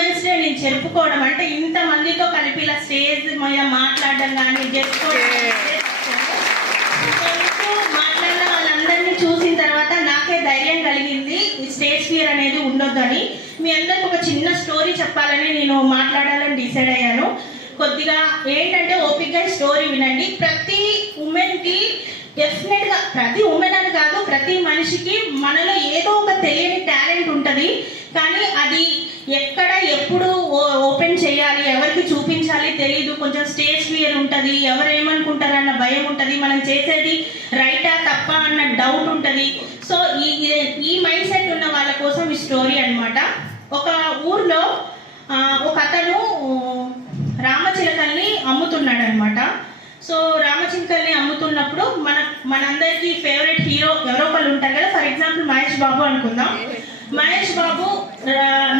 Women's day నేను జరుపుకోవడం అంటే ఇంతమందితో కలిపి ఇలా స్టేజ్ మీద మాట్లాడడం కానీ జరుపుకోవడం మాట్లాడిన వాళ్ళందరినీ చూసిన తర్వాత నాకే ధైర్యం కలిగింది ఈ స్టేజ్ ఫియర్ అనేది ఉండొద్దని. మీ అందరికి ఒక చిన్న స్టోరీ చెప్పాలని నేను మాట్లాడాలని డిసైడ్ అయ్యాను. కొద్దిగా ఏంటంటే ఓపికగా స్టోరీ వినండి. ప్రతి ఉమెన్కి డెఫినెట్గా, ప్రతి ఉమెన్ అని కాదు, ప్రతి మనిషికి మనలో ఏదో ఒక తెలియని టాలెంట్ ఉంటుంది. కానీ అది ఎక్కడ ఎప్పుడు ఓపెన్ చేయాలి, ఎవరికి చూపించాలి తెలీదు. కొంచెం స్టేజ్ ఫియర్ ఉంటుంది, ఎవరు ఏమనుకుంటారన్న భయం ఉంటుంది, మనం చేసేది రైటా తప్ప అన్న డౌట్ ఉంటుంది. సో ఈ మైండ్ సెట్ ఉన్న వాళ్ళ కోసం ఈ స్టోరీ అనమాట. ఒక ఊర్లో ఒక అతను రామచిలకల్ని అమ్ముతున్నాడు అనమాట. సో రామచిలకల్ని అమ్ముతున్నప్పుడు మనందరికీ ఫేవరెట్ హీరో ఎవరో ఒకళ్ళు ఉంటారు కదా. ఫర్ ఎగ్జాంపుల్ మహేష్ బాబు అనుకుందాం. మహేష్ బాబు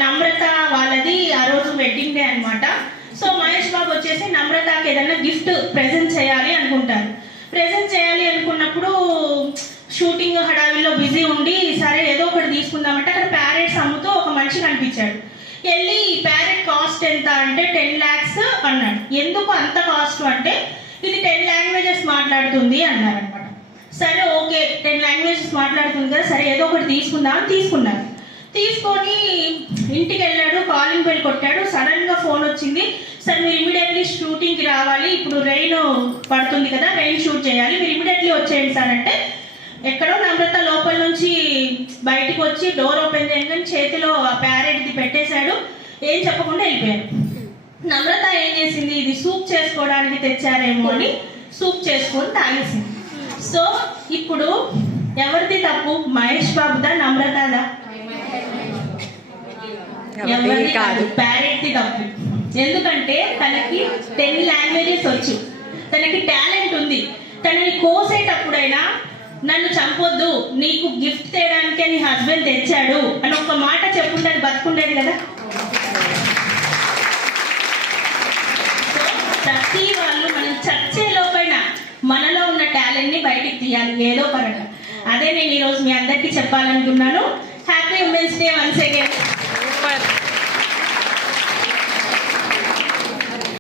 నమ్రత వాళ్ళది ఆ రోజు వెడ్డింగ్ డే అనమాట. సో మహేష్ బాబు వచ్చేసి నమ్రతకి ఏదైనా గిఫ్ట్ ప్రెజెంట్ చేయాలి అనుకుంటారు. ప్రెజెంట్ చేయాలి అనుకున్నప్పుడు షూటింగ్ హడావిల్లో బిజీ ఉండి సరే ఏదో ఒకటి తీసుకుందామంటే అక్కడ ప్యారెట్స్ అమ్ముతూ ఒక మనిషి కనిపించాడు. వెళ్ళి ఈ ప్యారెట్ కాస్ట్ ఎంత అంటే 10 lakhs అన్నాడు. ఎందుకు అంత కాస్ట్ అంటే ఇది 10 languages మాట్లాడుతుంది అన్నారనమాట. సరే ఓకే 10 languages మాట్లాడుతుంది కదా, సరే ఏదో ఒకటి తీసుకుందాం అని తీసుకున్నారు. తీసుకొని ఇంటికి వెళ్ళాడు, కాలింగ్ బెల్ కొట్టాడు. సడన్గా ఫోన్ వచ్చింది, సార్ మీరు ఇమీడియట్లీ షూటింగ్కి రావాలి, ఇప్పుడు రెయిన్ పడుతుంది కదా, రెయిన్ షూట్ చేయాలి, మీరు ఇమీడియట్లీ వచ్చేయండి సార్ అంటే ఎక్కడో నమ్రత లోపల నుంచి బయటకు వచ్చి డోర్ ఓపెన్ చేయగానే చేతిలో ఆ ప్యారెట్ది పెట్టేశాడు. ఏం చెప్పకుండా వెళ్ళిపోయాడు. నమ్రత ఏం చేసింది, ఇది సూప్ చేసుకోవడానికి తెచ్చారేమో అని సూప్ చేసుకొని తాగేసింది. సో ఇప్పుడు ఎవరిది తప్పు, మహేష్ బాబుదా నమ్రతదా? ఎవరిది కాదు, ప్యారెట్ది తప్పు. ఎందుకంటే తనకి 10 languages వచ్చు, తనకి టాలెంట్ ఉంది. తనని కోసేటప్పుడైనా నన్ను చంపొద్దు, నీకు గిఫ్ట్ తేయడానికే నీ హస్బెండ్ తెచ్చాడు అని ఒక మాట చెప్పుంటే అది బతుకుండేది కదా. సో ప్రతి వాళ్ళు మనం చచ్చే లోపైన మనలో ఉన్న టాలెంట్ని బయటికి తీయాలి ఏదో పరంగా. అదే నేను ఈరోజు మీ అందరికీ చెప్పాలనుకున్నాను. Happy women's day once again.